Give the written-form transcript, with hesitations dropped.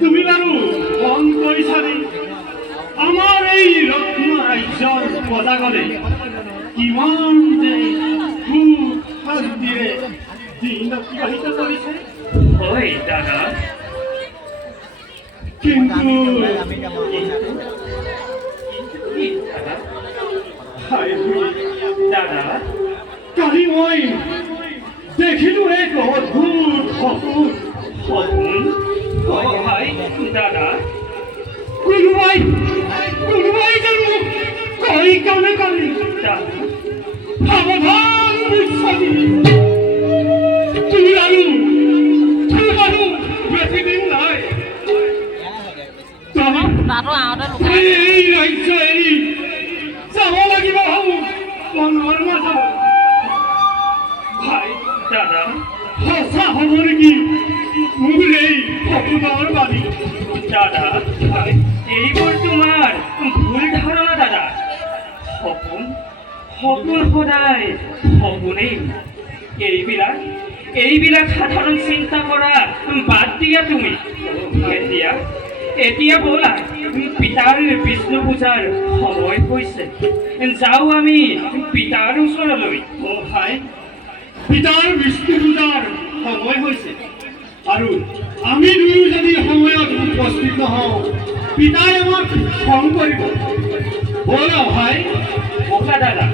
তুমি বাৰু মন কৰিছানে আমাৰ এই ৰত্ন ৰাজ্যৰ প্ৰজাগণে কিমান যে সুখ শান্তিৰে দিন অতিবাহিত কৰিছে? হয় দাদা, কিন্তু দাদা কালি মই দেখিলো এক অদ্ভুত সপোন। সপোন? হয় দাদা, কোনোবাই যেন মোক কই কানে কানে সাৱধান বিশ্বাসী তুমি আৰু বেছি দিন নাই এই ৰাজ্য এৰি যাব লাগিব মনৰ মাজত। ভাই দাদা, সঁচা হ'ব নেকি মোৰ এই সপোনৰ বাণী? দাদা এইবোৰ তোমাৰ ভুল ধাৰণা দাদা। সপোন সপোন সদায় সপোনেই। এইবিলাক সাধাৰণ চিন্তা কৰা বাদ দিয়া তুমি। এতিয়া ব'লা, পিতাৰ বিষ্ণু পূজাৰ সময় হৈছে। যাওঁ আমি পিতাৰ ওচৰলৈ। ভাই পিতাৰ বিষ্ণু পূজাৰ সময় হৈছে আৰু আমি দুয়ো যদি সময়ত উপস্থিত নহওঁ পিতাই আমাক খং কৰিব। ব'লা ভাই। বোকা দাদা।